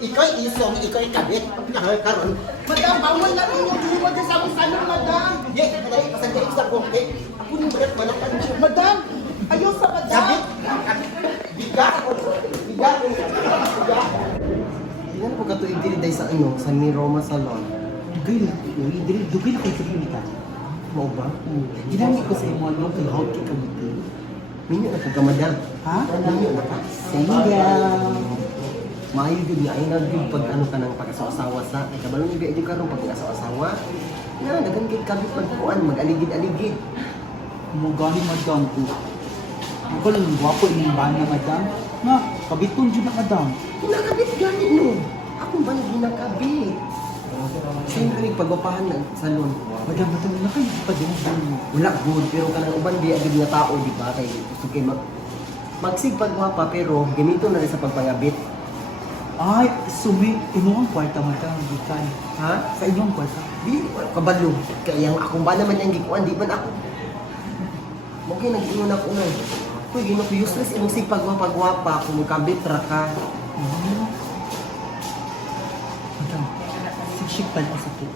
Ikaw isong, ikaw kabit. Karon. Madam, bawal na rin yung hiwag sa among salon, madam. Ye, kadali pasangga sa bongke. Ako ni berat malakan siya. Madam, ayaw sa madam. Kabit. Biga ako. Biga. Biga. Ilan po katuig diri day sa ano, sa ni Roma Salon. Dugay na kayo sa klinika. Mo ba? Ginamit ko sa imo ano kay hawk kay kabuti. Minyo na po ka madam. Ha? Minyo na ka. Single. Maayo yun nga, ay nag-yun pag ano ka ng pag-asawa sa ay kabalong ibig yun ka rin pag asawa na dagan kay kabit pagkuan mag-aligid-aligid. Mugahi madam ko. Ako lang gwapo yung bana madam. Na, kabiton dyan na madam. Ginakabit gani no. Ako ba na ginakabit? Siyempre pagwapahan ng salon. Madam, na kayo pa din. Wala good, pero kanang uban di agad nga tao, di ba? Kay gusto kay magsig pagwapa pero gamito na rin sa pagpangabit. Ay, sumi, inyong kwarta madam, gikan. Ha? Sa inyong kwarta. Di kabalo. Kaya akong ba naman yung gikuan, di man ako. Okay, nag-iwan ako na. Uy, gino ko useless imong sig pagwapa kung magkabit ra ka. Madam, sikpan ko sa to.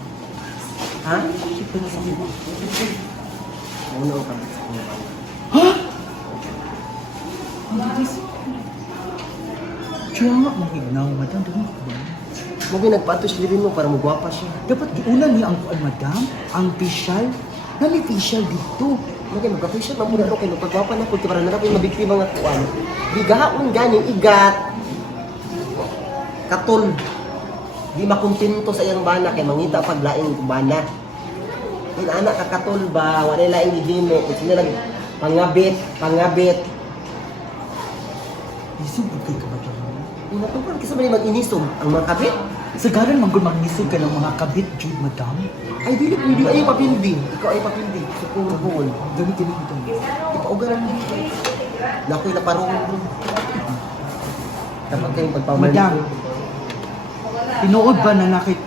Ha? Sikpan ko sa to. Ano ang kabit sa kanya? Ha? Ang bilis. Kaya nga, mahignaw, madam. Doon ako ba? Mugay nagpatos din mo para magwapa siya. Dapat giunan niya ang kuan, madam. Ang facial. Nami facial dito. Mugay magka-facial man muna kay pagwapa na pud para na koy mabiktima nga kuan. Bigaon ganing igat. Katol. Di makontento sa iyang bana kay mangita pag laing bana. Kung anak ka katol ba, wala laing gihimo, kung sila nag pangabit. Isugod kay ka, madam. Natupan kasi man mag-inisog ang mga kabit. Sa garan manggol magnisog ka ng mga kabit, Jude, madam. Ay, dili pwede ay papilding. Ikaw ay papilding. So, kung buhol, Gamitin mo ito. ipaugaran mo dito. Nakoy na parong dapat kayong pagpamali. Madam, tinuod ba na nakit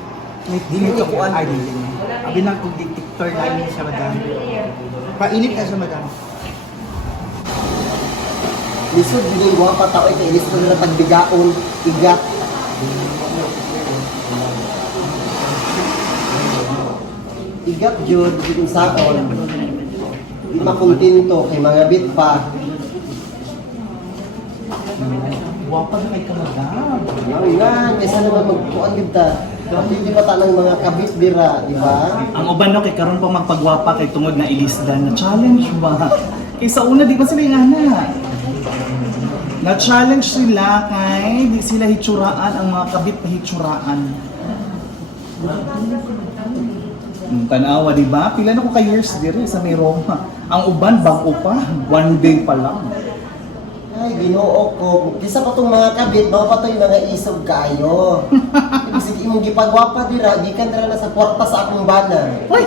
Dili ka kuan. Ay, dili niya. Abi na kung detector na niya siya, madam. Painit na siya, madam. Lisod din yung guwapa tao ito. Ilis ko na pagbigaon, igat. Igat yun, yung sakon. Di makuntinto kay mga bit pa. Wapa na kay ka, madam. Yan, kaysa naman magpuan kita. Hindi pa tanang mga kabit dira, di ba? Ang uban no kay karon pa magpagwapa kay tungod na ilisdan na challenge ba. Kay sa una di ba sila yung ana? Na challenge sila kay di sila hitsuraan ang mga kabit na hitsuraan. Tanawa di ba? Pila na ko ka years diri sa may Roma. Ang uban bago pa, 1 day pa lang. Ay, ginoo ko. Kisa pa itong mga kabit, bawa pa ito yung mga isog kayo. Ibig sige, imong gipagwapa dira, gikan dira na sa kwarta sa akong bana. Hoy!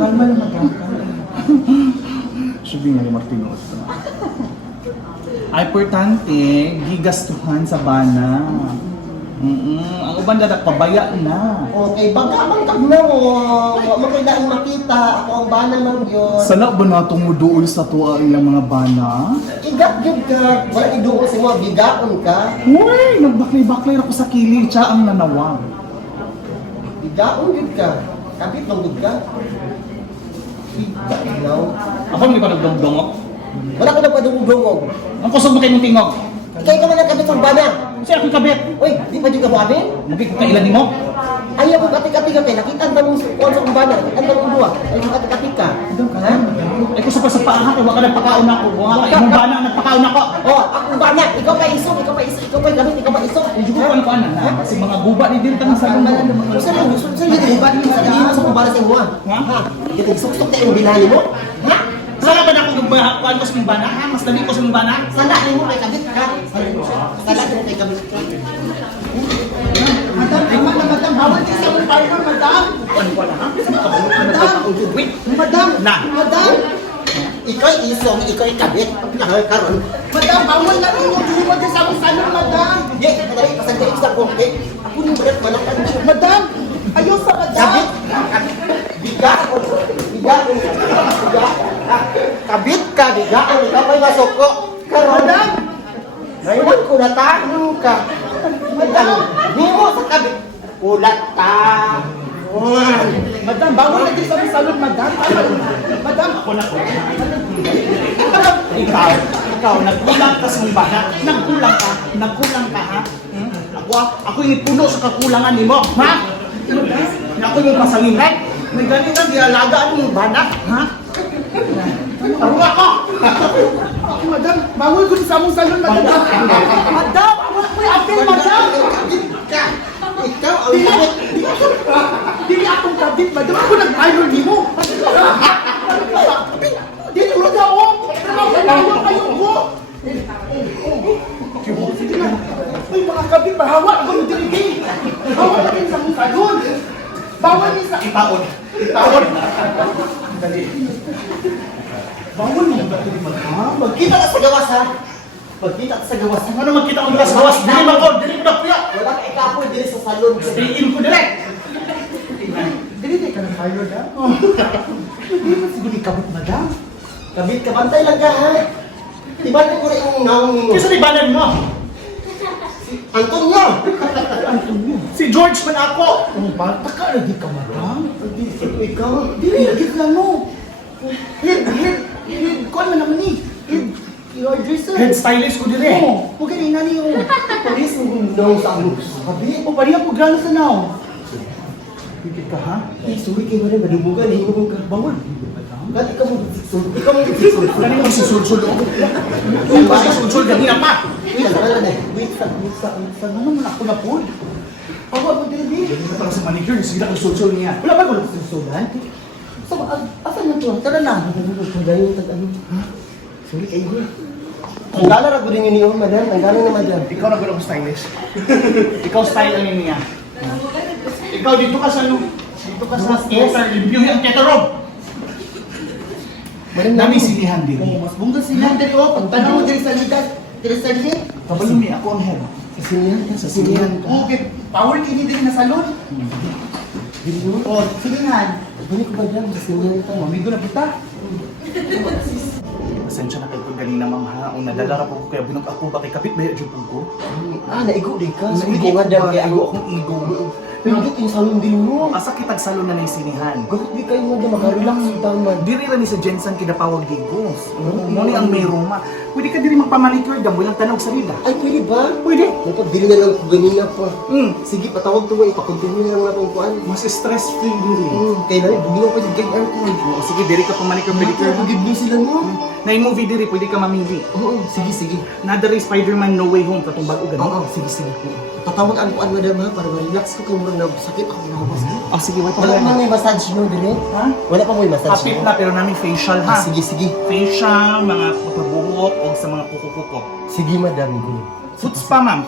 Kalma lang, madam. Sabi nga ni Martino. Ay, importante, gigastuhan sa bana. Ang uban dadak pabaya na. Okay, baka man kag na mo. Wa mo kay daan makita. Ako ang bana man yun. Sana ba natong muduol sa tuwa iyang mga bana? Igat yun ka. Wala iduol sa mga bigaon ka. Uy! Nagbaklay-baklay ako sa kilid siya ang nanawag. Bigaon yun ka. Kabit lang yun ka. Igat now. Ako hindi pa nagdongdongok. Wala ka na pa dungog. Ang kusog mo kayo mong tingog. Kaya ka man ang kabit ng bana. Kasi akong kabit. Uy, di pa dyan ka mo amin? Mungkin kung kailan mo. Ayaw mo katik-katik ka. Nakita ba nung sukuan sa kumbana? Nakita ba nung duwa? Ayaw mo katik-katik ka. Ha? Ay kusog pa sa paaha kay wala ka nagpakaon ako. Wala ka imong bana ang nagpakaon ako. Oh, akong bana. Ikaw pa isog. Ikaw pa isog. Ikaw pa gamit. Ikaw pa isog. Hindi ko ano na. Kasi mga guba ni din tanong sa lumo. Saan lang? Saan yung iba? Saan yung sa kumbana sa inyo? Ha? Ito suksok na yung binali mo? Ha? Sana ba na akong kuhaan ko sa imong bana? Ha? Mas dali ko sa imong bana? Sana mo kay kabit ka. Sana mo kay kabit ka. Madam, madam, bawal ka sa among partner, madam. Ano ko na ha? Wait. Madam, Na. madam. Ikaw isong, ikaw kabit. Karon. Madam, bawal na rin yung hiwag sa among salon, madam. Ye, kadali pasangga sa bongke. Ako ni berat malakan siya. Madam, ayaw sa madam. Kabit. Biga ako. Biga ako. Biga. Kabit ka, biga ako. Ikaw pa'y masuko. Karon. Madam, Ngayon ko natanong ka. Madam. Nagulat ta. Madam, bawal na din sa aming salon, madam. Madam, ako na ko. Ikaw, nagkulang ka sa bana. Nagkulang ka ha? Ako yung puno sa kakulangan ni mo, ha? Ako yung pasalingan. May ganit ang dialagaan mo bana, ha? Taro ako! Madam, bawal ko sa aming salon, madam. Madam, may apel, madam. Ikaw ang kabit. Dili akong kabit, madam. Ako nag-minor ni mo. Dili mo daw. Ayaw kayo ko. Sige na. Ay, mga kabit, mahawa. Ako mag-dirigay. Hawa na kayo sa aming salon. Bawal ni sa... Itaon. Dali. Bawal mo ba ito, madam? Magkita ka sa gawas ha. Magkita ka sa gawas. Ano magkita ko sa gawas? Dili man ko, dili ko na kuya. Wala ka ikapoy diri sa salon. Stay in ko direct. Dili ka ng minor, madam. Hindi mo siguro kabit, madam. Kabit ka, bantay lang ka ha. Ibanin ko rin yung naong mo. Kasi libanan mo. Antonio! Antonio. Si George man ako. Ang bata ka, lagi ka, madam. Ikaw. Dili, lagi ka lang mo. Head. Kuan man naman ni. Head. Your dresser. Head stylist ko dire. Oo. Huwag ka rin nani yung... Paris mo naong sa ano. Kabit. O, pari ako grano sa now. Bibig ka, ha? Ay, sorry kayo rin. Madumugan eh. Hinubog ka. Bawal. Dati ka mo magsisul. Ikaw mo magsisul. Dali mo si Sulsul. Yung pa si Sulsul kanina pa. Wait, wala na eh. Wait, Ano man ako na po? Bawal mo din din. Dali na para sa manicure. Sila ang Sulsul niya. Wala ba ko susulan? So, asan na to? Tara na. Pagdayo tag ano. Ha? Sorry kayo rin. Ang gala ra ko din yun yung madam. Ang gala naman dyan. Ikaw na gano'ng stylist. Ikaw style ang niya. Ikaw dito ka sa ano? Dito ka sa theater. Review yung theater room. Nami sinihan din. Oo, mas bunga sila dali o. Pagtanaw mo diri sa ligat. Diri sa ligat. Kabalo mi ako ang head. Sa sinihan ka. Sa sinihan ka. Okay, power kini diri na salon. Dili mo. O, silingan. Balik ko ba dyan? Sa sinihan ka. Mamigo na kita. Pasensya na kayo kung ganina ma'am ha. Ang nadalara po ko kaya bunag ako ba kay kapit ba yung ko? Naigo din ka. Sorry Naigo kayo nga dyan. Kaya Igo ako. akong igo. Pero dito yung salon din mo. Asa kitag salon na sinihan. Gawit di kayo nga dyan. Makarelax yung taman. Diri ra ni sa Jensen kinapawag digo. Mo ni ang may Roma. Pwede ka diri magpamanicure damo lang tanog sa rida. Ay, pwede ba? Pwede. Napagdili na lang ko ganina pa. Sige, Sige, patawag to mo. Ipakontinue na lang na pong kuhan. mas stress free diri. Kailan, bugino ko yung gag aircon. Oo, sige, diri ka pamanicure pedicure. Pagid niyo sila mo. Na movie diri pwede ka mamili. Oo, sige. Nadari Spider-Man No Way Home katong bago ganun. Oo, sige. Tatawag ang kuan madam ha, para ma-relax ko kung murang sakit ako na ako. Ah, sige, wala pa Wala ba? pa may massage no dire? Ha? Wala pa mo yung massage. Kapit na pero namin facial ha. Sige. Facial, mga papabuhok o sa mga kuko-kuko. Sige madam. Foots pa ma'am.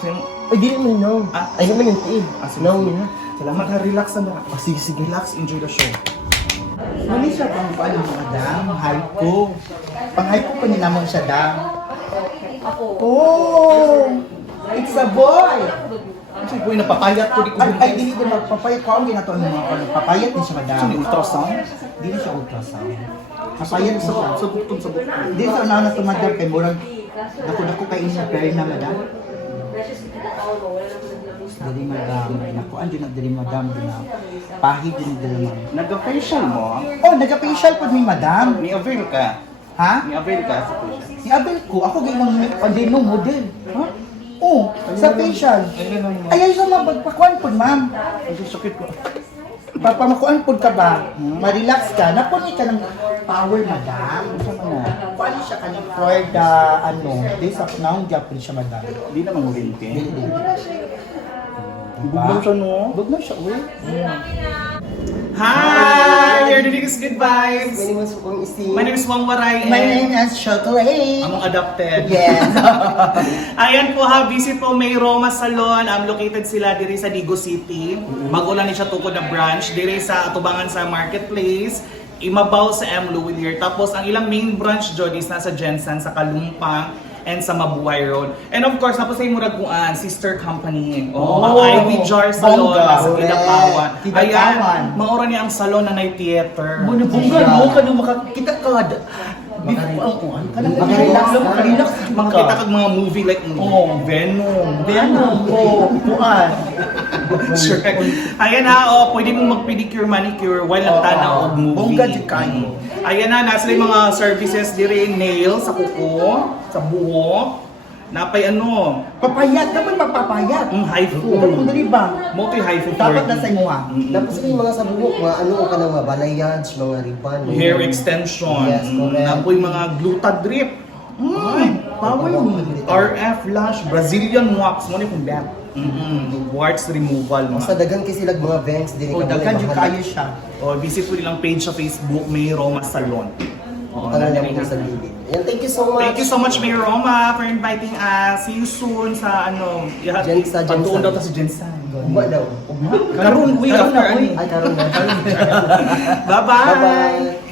Ay, dili mo no. Ah? Ay, naman yung tiid. Sige. Now ha. Salamat ha, relax na ba? Sige. Relax, enjoy the show. Mali siya pang paano mga dam, haiku. Pang haiku pa nila mo siya dam. Oh! It's a boy! Kasi po napapayat ko di ko. Ay, dili din magpapayat ko. Ang ginagawa ng mga papayat din siya madam. Sino ultrasound? Dili siya ultrasound. Papayat siya. Sa buktong sa buktong. Dili sa una na ito madam kay murag dako kay inyong prayer na madam. Dili madam. Nakuan din na dili madam. Pahid din dili madam. Nag-facial mo? Oh, nagka-facial po ni madam. May avail ka? Ha? May avail ka sa facial? Si Abel ko, ako gayang pandino model. Ha? Oh, sa facial. Ay, sa mapagpakuan po, ma'am. Ang sakit ko. Papamakuan po ka ba? Ma-relax ka. Napuni ka ng power, madam. Paano siya ka ng Florida, days of now, Japan siya, madam. Hindi naman ulinti. Dili. Bugnaw siya no? Bugnaw siya, uy. Hi! You're doing good vibes! May naman sukong isi. My name is Wang Waray My and name is Chocolate. among adopted. Yes. Ayan po ha, visit po May Roma Salon. Located sila diri sa Digo City. Magulan ni siya tukod na branch diri sa Atubangan sa Marketplace. Imabaw sa M. Louis. Tapos ang ilang main branch dyan is nasa Jensen, sa Kalumpang, and sa Mabuhay Road. And of course, tapos ay muraguan, sister company. Ang Ivy Jar Salon, bongga. nasa Kidapawan. Kidapawan. Ayan, maura niya ang salon na may theater. Muna bungga, mo ka nung makakita ka. Makarelax lang, makarelax. Makakita kag mga movie like Venom. Kuan. Shrek. Ayan na, pwede mo mag-pedicure, manicure while nagtanaw og movie. Bongga di kayo. Ayan na, nasa yung mga services dire, nail sa kuko, sa buhok. Napay Papayat naman magpapayat. haifu. Kung dali ba? Multi-haifu Dapat 40. na sa imuha. Tapos yung mga sa buhok, mga ano ka nang mga balayage, mga ribbon. Hair extension. Yes, correct. Napoy mga glutadrip. Power me. RF lash, Brazilian wax, mo ni kung bet. Warts removal Basta mga. dagan kasi sila mga banks din. Dagan yung kayo siya. Visit po nilang page sa Facebook, May Roma Salon. Tagal na mo sa gilid. Ayan, thank you so much. Thank you so much, May Roma, for inviting us. See you soon sa Jensa. Pagtuon daw ta si Jensa. Ugba daw. Karun, uy, Karun after na, uy. Ay, karoon na. Bye-bye! Bye-bye.